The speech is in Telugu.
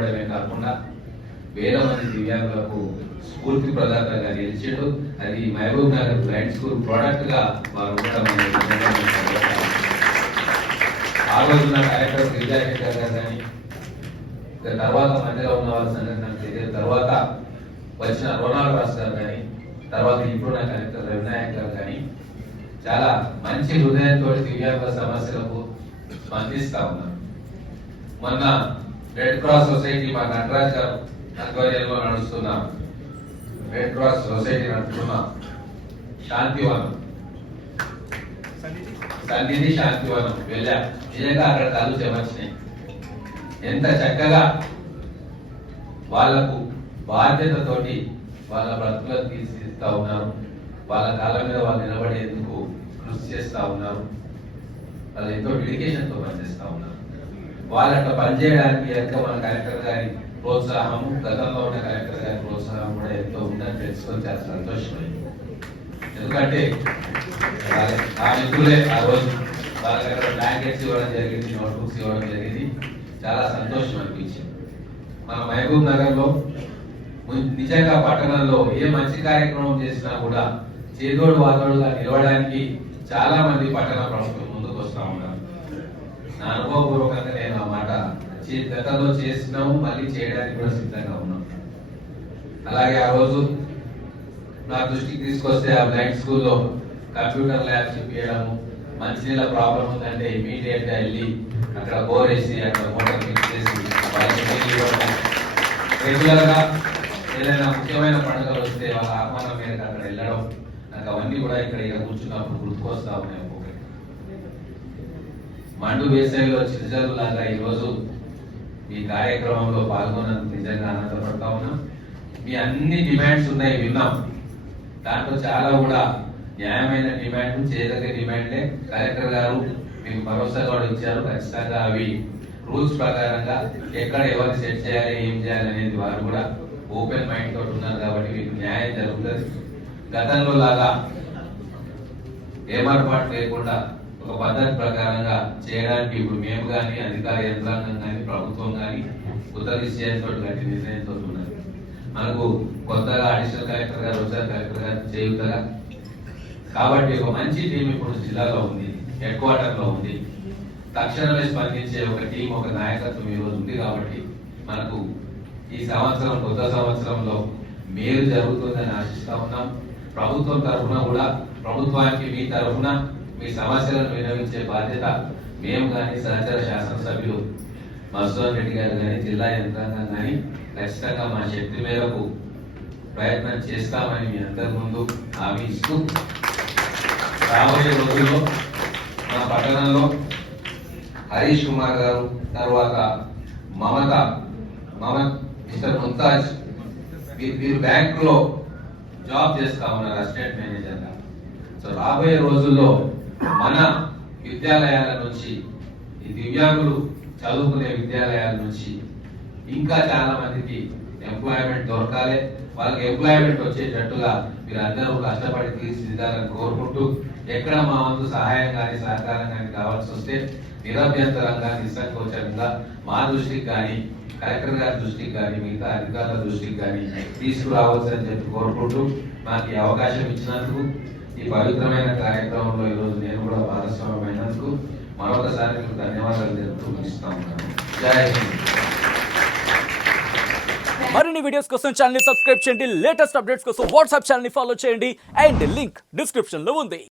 నిలబడమే కాకుండా వేల మంది దివ్యాంగులకు స్ఫూర్తి ప్రదాతగా నిలిచాడు. అది మహబూబ్ నగర్ బ్లైండ్ స్కూల్ ప్రోడక్ట్గా వారు ఉండడం ఆ రోజున డైరెక్టర్ గిరిజాశంకర్ గారు కానీ తర్వాత మధ్యలో ఉన్న వాళ్ళ సంఘటన తెలియదు తర్వాత వచ్చిన రొనాల్డ్ రాస్ గారు కానీ తర్వాత ఇప్పుడు నా కలెక్టర్ రవినాయక్ గారు కానీ చాలా మంచి హృదయంతో దివ్యాంగుల సమస్యలకు స్పందిస్తా ఉన్నారు. మొన్న రెడ్ క్రాస్ సొసైటీ మా నటరాజ్ గారు ఆధ్వర్యంలో నడుస్తున్నాం రెడ్ క్రాస్ సొసైటీ నడుపుతున్నాం శాంతివనం. సన్నిధి శాంతివనం వెళ్ళా. నిజంగా అక్కడ కళ్ళు చెమర్చినాయి. ఎంత చక్కగా వాళ్ళకు బాధ్యతతోటి వాళ్ళ బ్రతుకులను తీసిస్తా ఉన్నారు. వాళ్ళ కాళ్ళ మీద వాళ్ళు నిలబడేందుకు కృషి చేస్తా ఉన్నారు. వాళ్ళు ఎంతో డెడికేషన్తో పనిచేస్తా ఉన్నారు. వాళ్ళు పనిచేయడానికి ఎంతో మన కలెక్టర్ గారి ప్రోత్సాహం గతంలో ఉన్న కలెక్టర్ గారి ప్రోత్సాహం కూడా ఎంతో ఉందని తెలుసుకొని చాలా సంతోషమైంది. ఎందుకంటే ఆ మిత్రులే ఆ రోజు వాళ్ళ దగ్గర బ్లాంకెట్స్ ఇవ్వడం జరిగింది నోట్బుక్స్ ఇవ్వడం జరిగింది. చాలా సంతోషం అనిపించింది. మన మహబూబ్ నగర్లో నిజంగా పట్టణంలో ఏ మంచి కార్యక్రమం చేసినా కూడా చేదోడు వాదోడుగా నిలవడానికి చాలా మంది పట్టణ ప్రముఖులు ముందుకు వస్తా ఉన్నారు. నా అనుభవపూర్వకంగా నేను ఆ మాట గతంలో చేసినాము మళ్ళీ చేయడానికి కూడా సిద్ధంగా ఉన్నాం. అలాగే ఆ రోజు నా దృష్టికి తీసుకొస్తే ఆ బ్లైండ్ స్కూల్లో కంప్యూటర్ ల్యాబ్ చూపించడము మంచినీళ్ళ ప్రాబ్లం ఉందంటే ఇమీడియట్గా వెళ్ళి అక్కడ బోర్ వేసి అక్కడ మోటార్ ఫిక్స్ చేసి రెగ్యులర్గా ఏదైనా ముఖ్యమైన పండుగలు వస్తే వాళ్ళ ఆహ్వానం మీద అక్కడ వెళ్ళడం నాకు అవన్నీ కూడా ఇక్కడ ఇక్కడ కూర్చున్నప్పుడు గుర్తుకొస్తా ఉన్నాయి మండు వేసవిలో చిరుజల్లులాగా ఈరోజు ఈ కార్యక్రమంలో పాల్గొన్నందుకు నిజంగా ఆనందపడతా ఉన్నాం. మీ అన్ని డిమాండ్స్ ఉన్నాయి విన్నాం. దాంట్లో చాలా కూడా న్యాయమైన డిమాండ్ చేయదగ్గ డిమాండ్లే. కలెక్టర్ గారు మీకు భరోసా కూడా ఇచ్చారు. ఖచ్చితంగా అవి రూల్స్ ప్రకారంగా ఎక్కడ ఎవరిని సెట్ చేయాలి ఏం చేయాలి అనేది వారు కూడా ఓపెన్ మైండ్ తోటి ఉన్నారు కాబట్టి మీకు న్యాయం జరుగుతుంది. గతంలో లాగా ఏమర్పాటు లేకుండా ఒక పద్ధతి ప్రకారంగా చేయడానికి ఇప్పుడు మేము కానీ అధికార యంత్రాంగం కానీ ప్రభుత్వం కానీ ఉత్తరదిశతో గట్టి నిర్ణయంతో ఉన్నారు మనకు కొత్తగా అడిషనల్ కలెక్టర్ గారు వచ్చారు కలెక్టర్ గారు చేయుతగా. కాబట్టి ఒక మంచి టీం ఇప్పుడు జిల్లాలో ఉంది హెడ్ క్వార్టర్లో ఉంది. తక్షణమే స్పందించే ఒక టీం ఒక నాయకత్వం ఈరోజు ఉంది కాబట్టి మనకు ఈ సంవత్సరం కొత్త సంవత్సరంలో మేలు జరుగుతుందని ఆశిస్తా ఉన్నాం. ప్రభుత్వం తరఫున కూడా ప్రభుత్వానికి మీ తరఫున మీ సమస్యలను వినవించే బాధ్యత మేము కానీ సహచర శాసనసభ్యులు మధుసూదన్ రెడ్డి గారు కానీ జిల్లా యంత్రాంగం కానీ ఖచ్చితంగా మా శక్తి మేరకు ప్రయత్నం చేస్తామని మీ అందరి ముందు హామీ ఇస్తూ రాబోయే రోజుల్లో మా పట్టణంలో హరీష్ కుమార్ గారు తర్వాత మమత మమ మిస్టర్ ముంతాజ్ మీరు బ్యాంకులో జాబ్ చేస్తా ఉన్నారు అసిస్టెంట్ మేనేజర్గా. సో రాబోయే రోజుల్లో మన విద్యాలయాల నుంచి ఈ దివ్యాంగులు చదువుకునే విద్యాలయాల నుంచి ఇంకా చాలా మందికి ఎంప్లాయ్మెంట్ దొరకాలి. వాళ్ళకి ఎంప్లాయ్మెంట్ వచ్చేటట్టుగా మీరు అందరూ కష్టపడి తీర్చిదిద్దాలని కోరుకుంటూ ఎక్కడ మా వంతు సహాయం కానీ సహకారం కానీ కావాల్సి వస్తే నిరభ్యంతరంగా నిస్సంకోచంగా మా దృష్టికి కానీ కలెక్టర్ గారి దృష్టికి కానీ మిగతా అధికారుల దృష్టికి కానీ తీసుకురావచ్చని చెప్పి కోరుకుంటూ నాకు అవకాశం ఇచ్చినందుకు ఈ పవిత్రమైన కార్యక్రమంలో ఈరోజు నేను కూడా భాగస్వామ్యమైనందుకు మరొకసారి మీకు ధన్యవాదాలు తెలుపుతూ ముగిస్తా జై హింద్. మరిన్ని వీడియోస్ కోసం ఛానల్ సబ్స్క్రైబ్ చేయండి. లేటెస్ట్ అప్డేట్స్ కోసం వాట్సాప్ ఛానల్ ఫాలో చేయండి. అండ్ లింక్ డిస్క్రిప్షన్లో ఉంది.